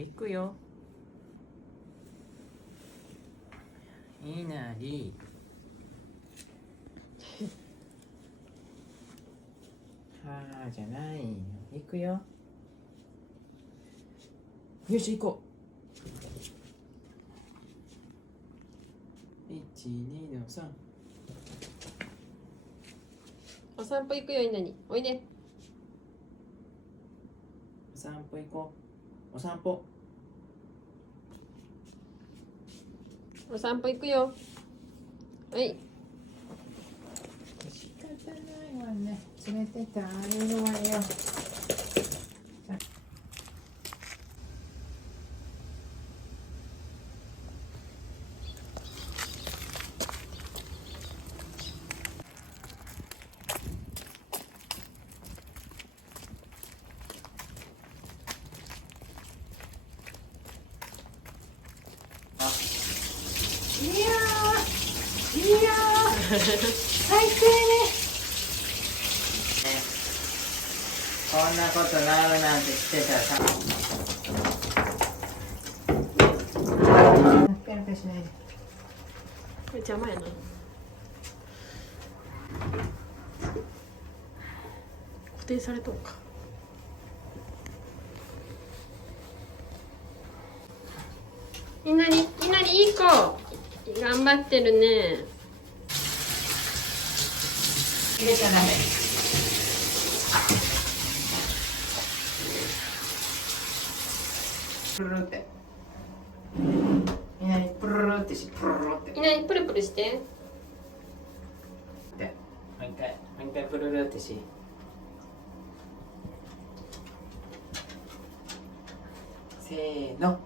行くよ。いなり。はあじゃない。行くよ。よし行こう。1、2の3。お散歩行くよ、いなに。おいで。お散歩行こう。お散歩。お散歩行くよ。はい。仕方ないわね。連れてってあげるわよ。いやー最低ね。こんなことなるなんて知ってたらさ。ペラペラしないで。これ邪魔やな。固定されとんか。いなり、いい子。頑張ってるね。入れちゃダメ。プルルって。いなりプルルってし、プルルって。いなり、プルプルして。で、もう一回プルルってし。せーの。